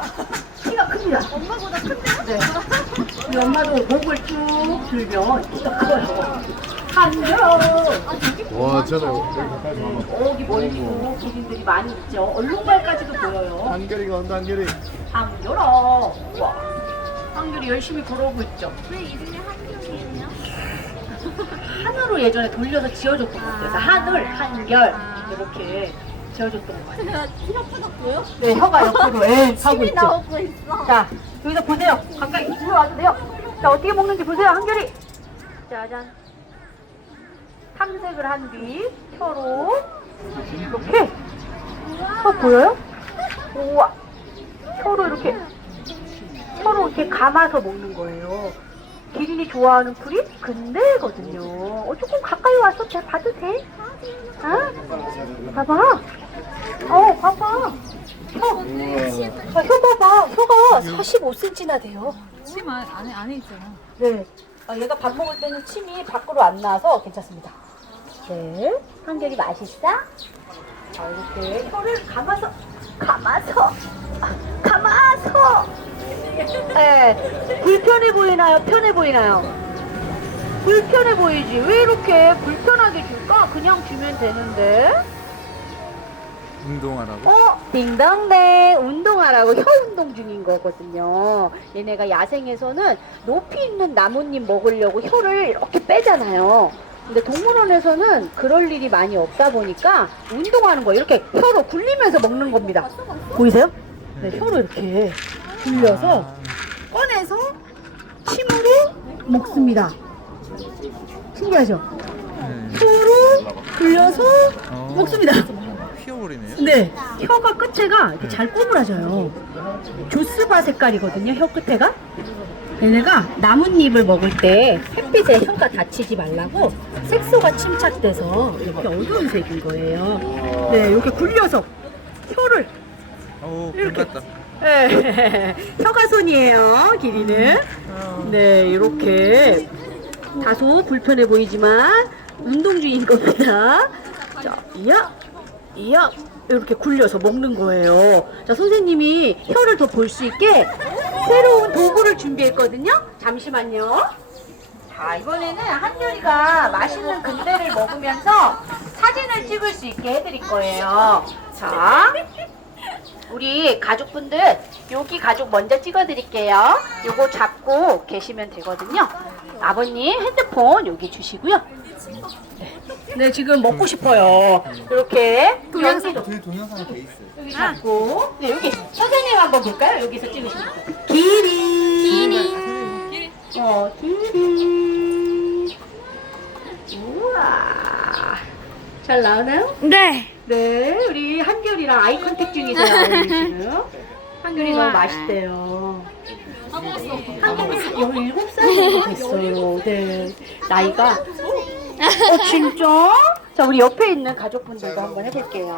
키가 키가 큽니다. 엄마보다 큰데요? 네. 우리 엄마도 목을 쭉 들면 키가 커요. 한겨울. 와 진짜 여기 가까이 와봐 여기 멀리도 기린들이 많이 있죠. 얼룩말까지도 보여요. 한결이가 온다 한결이 한겨울아. 와. 한겨울이 열심히 걸어오고 있죠. 왜 이름이 한결이에요? 하늘로 예전에 돌려서 지어줬던 것 같아요. 그래서 하늘, 한결 이렇게 것 같아요. 제가 키가 크다고요? 네, 혀가 옆으로 예, 하고 침이 있죠. 나오고 있어. 자, 여기서 보세요. 가까이 이리로 와도 돼요. 자, 어떻게 먹는지 보세요, 한결이. 짜잔. 탐색을 한 뒤 혀로 이렇게. 혀 보여요? 우와. 혀로 이렇게. 혀로 이렇게 감아서 먹는 거예요. 기린이 좋아하는 풀이 근대거든요. 어, 조금 가까이 와서 잘 봐도 돼? 어? 봐봐. 어, 봐봐. 혀. 아, 혀 봐봐. 혀가 45cm나 돼요. 침 안- 안에 안에 있잖아. 네. 아, 얘가 밥 먹을 때는 침이 밖으로 안 나와서 괜찮습니다. 네. 한결이 맛있어? 자, 이렇게 혀를 감아서, 감아서, 아, 감아서. 네. 불편해 보이나요? 편해 보이나요? 불편해 보이지. 왜 이렇게 불편하게 줄까? 그냥 주면 되는데. 운동하라고? 어? 딩동댕 운동하라고 혀 운동 중인 거거든요. 얘네가 야생에서는 높이 있는 나뭇잎 먹으려고 혀를 이렇게 빼잖아요. 근데 동물원에서는 그럴 일이 많이 없다 보니까 운동하는 거 이렇게 혀로 굴리면서 먹는 겁니다. 보이세요? 네, 혀로 이렇게 굴려서 꺼내서 침으로 먹습니다. 신기하죠? 혀로 굴려서 먹습니다. 피어버리네요 네, 혀가 끝에가 이렇게 잘 꼬부라져요. 조스바 색깔이거든요, 혀 끝에가. 얘네가 나뭇잎을 먹을 때 햇빛에 혀가 다치지 말라고 색소가 침착돼서 이렇게 어두운 색인 거예요. 네, 이렇게 굴려서 혀를 어우 이렇게. 같다 네, 혀가손이에요, 길이는. 네, 이렇게 다소 불편해 보이지만 운동 중인 겁니다. 자, 이야, 이야, 이렇게 굴려서 먹는 거예요. 자, 선생님이 혀를 더 볼 수 있게 새로운 도구를 준비했거든요. 잠시만요. 자, 이번에는 한결이가 맛있는 근대를 먹으면서 사진을 찍을 수 있게 해드릴 거예요. 자, 우리 가족분들 여기 가족 먼저 찍어드릴게요. 요거 잡고 계시면 되거든요. 아버님 핸드폰 여기 주시고요. 네, 네, 지금 먹고 싶어요. 이렇게 동영상 동영상이 돼 있어요 여기 잡고 네 여기 선생님 한번 볼까요? 여기서 찍으시면 돼요. 길이 길이 어 길이 우와 잘 나오나요? 네. 네, 우리 한결이랑 아이 컨택 중이세요, 지금. 한결이 너무 맛있대요. 한결이 여 일곱 살 정도 됐어요. 네, 나이가. 어, 진짜? 자, 우리 옆에 있는 가족분들도 한번 해볼게요.